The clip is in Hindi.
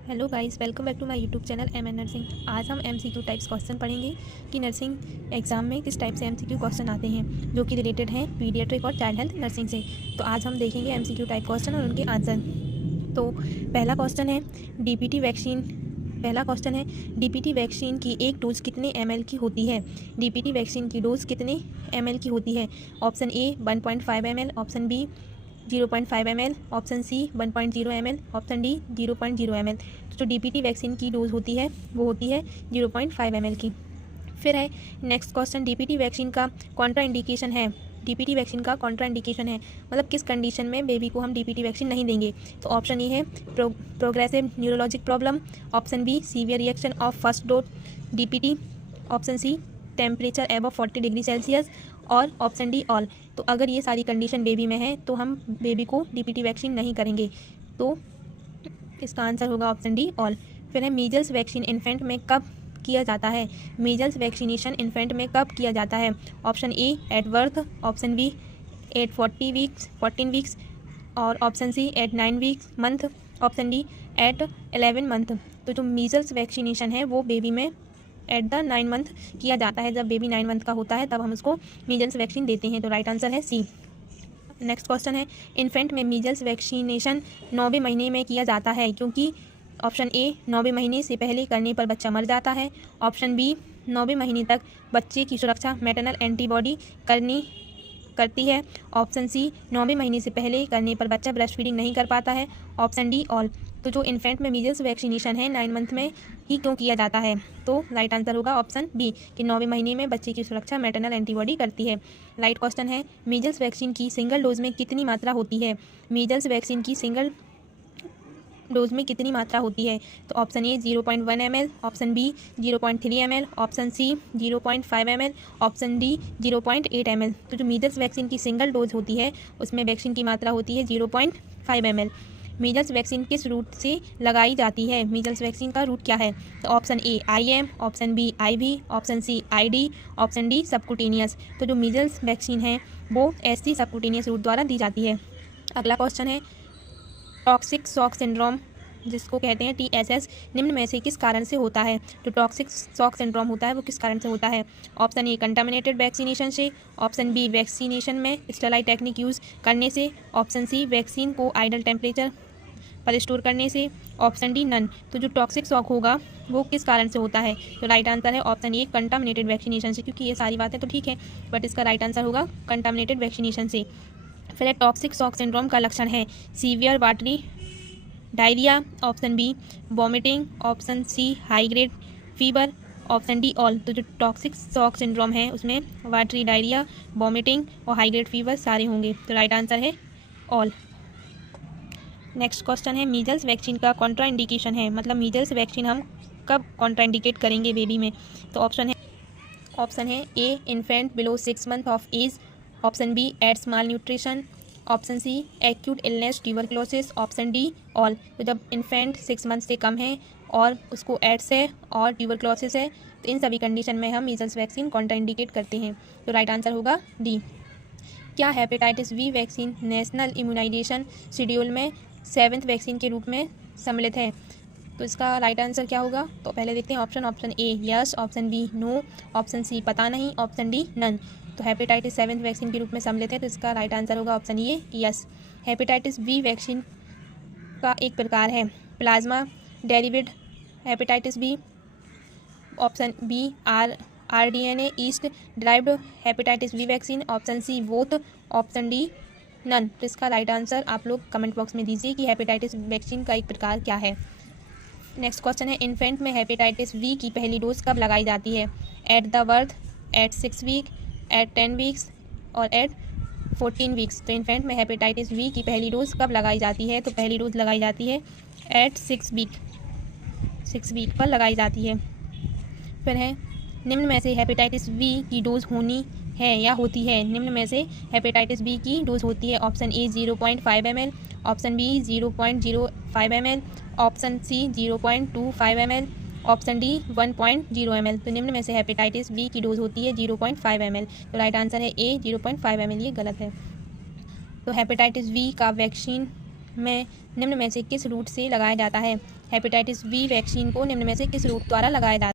Hello guys, welcome back to my YouTube channel M nursing. आज हम एमसीक्यू टाइप्स क्वेश्चन पढ़ेंगे कि नर्सिंग एग्जाम में किस टाइप से एमसीक्यू क्वेश्चन आते हैं जो कि रिलेटेड हैं पीडियाट्रिक और चाइल्ड हेल्थ नर्सिंग से। तो आज हम देखेंगे एमसीक्यू टाइप क्वेश्चन और उनके आंसर। तो पहला क्वेश्चन है डीपीटी वैक्सीन की एक डोज कितने ml की होती है। डीपीटी वैक्सीन की डोज कितने ml की होती है। Option A 1.5 ml, option B 0.5 ml, option C 1.0 ml, option D 0.0 ml। तो जो डीपीटी वैक्सीन की डोज होती है वो होती है 0.5 ml की। फिर है नेक्स्ट क्वेश्चन, डीपीटी वैक्सीन का कॉन्ट्रा इंडिकेशन है। डीपीटी वैक्सीन का कॉन्ट्रा इंडिकेशन है मतलब किस कंडीशन में बेबी को हम डीपीटी वैक्सीन नहीं देंगे। तो ऑप्शन ए है progressive neurologic problem, option B severe reaction of first dose DPT, option C temperature above 40 degree Celsius और ऑप्शन डी ऑल। तो अगर ये सारी कंडीशन बेबी में है तो हम बेबी को डीपीटी वैक्सीन नहीं करेंगे। तो इसका आंसर होगा ऑप्शन डी ऑल। फिर है मीजल्स वैक्सीन इन्फेंट में कब किया जाता है। मीजल्स वैक्सीनेशन इन्फेंट में कब किया जाता है। Option A at birth, option B at 14 weeks और option C at 9 month, option D at 11 month. तो जो मीजल्स वैक्सीनेशन है वो बेबी में एट द 9 मंथ किया जाता है। जब बेबी 9 मंथ का होता है तब हम उसको मीजल्स वैक्सीन देते हैं। तो राइट आंसर है सी। नेक्स्ट क्वेश्चन है इन्फेंट में मीजल्स वैक्सीनेशन 9वें महीने में किया जाता है क्योंकि ऑप्शन ए 9वें महीने से पहले करने पर बच्चा मर जाता है, ऑप्शन बी 9वें महीने तक बच्चे की सुरक्षा मैटरनल एंटीबॉडी करती है, ऑप्शन सी 9वें महीने से पहले करने पर बच्चा ब्रेस्ट फीडिंग नहीं कर पाता है, ऑप्शन डी ऑल। तो जो इन्फेंट में मीजल्स वैक्सीनेशन है 9 मंथ में ही क्यों किया जाता है। तो राइट आंसर होगा ऑप्शन बी कि 9वें महीने में बच्चे की सुरक्षा मैटरनल एंटीबॉडी करती है। राइट क्वेश्चन है मीजल्स वैक्सीन की सिंगल डोज में कितनी मात्रा होती है। मीजल्स वैक्सीन की सिंगल डोज में कितनी मात्रा होती है। तो option A 0.1 ml, option B 0.3 ml, option C 0.5 ml, option D 0.8 ml। तो जो मीजल्स वैक्सीन की सिंगल डोज होती है उसमें वैक्सीन की मात्रा होती है 0.5 ml। मीजल्स वैक्सीन किस रूट से लगाई जाती है। मीजल्स वैक्सीन का रूट क्या है। तो option A IM, option B IV, option C ID, option D subcutaneous. तो जो मीजल्स वैक्सीन है वो SC सबकुटेनियस रूट द्वारा दी जाती है। अगला क्वेश्चन है टॉक्सिक शॉक सिंड्रोम जिसको कहते हैं TSS निम्न में से किस कारण से होता है। तो टॉक्सिक शॉक सिंड्रोम होता है वो किस कारण से होता है। ऑप्शन ए कंटामिनेटेड वैक्सीनेशन से, ऑप्शन बी वैक्सीनेशन में स्टेरलाइट टेक्निक यूज़ करने से, ऑप्शन सी वैक्सीन को आइडल टेम्परेचर पर स्टोर करने से, ऑप्शन डी नन। तो जो टॉक्सिक शॉक होगा वो किस कारण से होता है। तो राइट आंसर है ऑप्शन ए कंटामिनेटेड वैक्सीनेशन से। क्योंकि ये सारी बातें तो ठीक है बट इसका राइट आंसर होगा कंटामिनेटेड वैक्सीनेशन से। फिर है टॉक्सिक शॉक सिंड्रोम का लक्षण है severe watery diarrhoea, option B vomiting, option C high grade fever, option D all. तो जो टॉक्सिक शॉक सिंड्रोम है उसमें वाटरी डायरिया, वॉमिटिंग और हाई ग्रेड फीवर सारे होंगे। तो राइट आंसर है ऑल। नेक्स्ट क्वेश्चन है मीजल्स वैक्सीन का कॉन्ट्रा इंडिकेशन है मतलब मीजल्स वैक्सीन हम कब कॉन्ट्रा इंडिकेट करेंगे बेबी में। तो ऑप्शन है A infant below 6 month of age, option B AIDS malnutrition, option C acute illness tuberculosis, option D all. तो जब इन्फेंट 6 मंथ से कम है और उसको एड्स है और ट्यूबरक्लोसिस है तो इन सभी कंडीशन में हम मीजल्स वैक्सीन कॉन्ट्रा इंडिकेट करते हैं। तो राइट आंसर होगा डी। क्या hepatitis B vaccine national immunisation schedule में 7th वैक्सीन के रूप में सम्मिलित है। तो इसका राइट आंसर क्या होगा। तो पहले देखते हैं option A yes, option B no, option C पता नहीं, ऑप्शन डी नन। तो हेपेटाइटिस 7th वैक्सीन के रूप में सम्मिलित है तो इसका राइट आंसर होगा option A yes. Hepatitis B vaccine का एक प्रकार है plasma derived hepatitis B, option B RDNA yeast derived hepatitis B vaccine, option C both, option D none. तो इसका राइट आंसर आप लोग कमेंट बॉक्स में दीजिए कि हेपेटाइटिस वैक्सीन का एक प्रकार क्या है। नेक्स्ट क्वेश्चन है इन्फेंट में हेपेटाइटिस बी की पहली डोज कब लगाई जाती है। At the birth, at 6 week, at 10 weeks और एट 14 वीक्स। तो इन्फेंट में हेपेटाइटिस बी की पहली डोज कब लगाई जाती है। तो पहली डोज लगाई जाती है एट 6 वीक पर लगाई जाती है। फिर है निम्न में से हेपेटाइटिस बी की डोज होनी है या होती है। निम्न में से हेपेटाइटिस बी की डोज होती है option A 0.5 ml, option B 0.05 ml, option C 0.25 ml, option D 1.0 ml। तो निम्न में से हेपेटाइटिस बी की डोज होती है 0.5 ml। तो राइट आंसर है ए 0.5 ml। ये गलत है। तो हेपेटाइटिस बी का वैक्सीन में निम्न में से किस रूट से लगाया जाता है। हेपेटाइटिस बी वैक्सीन को निम्न में से किस रूट द्वारा लगाया जाता है?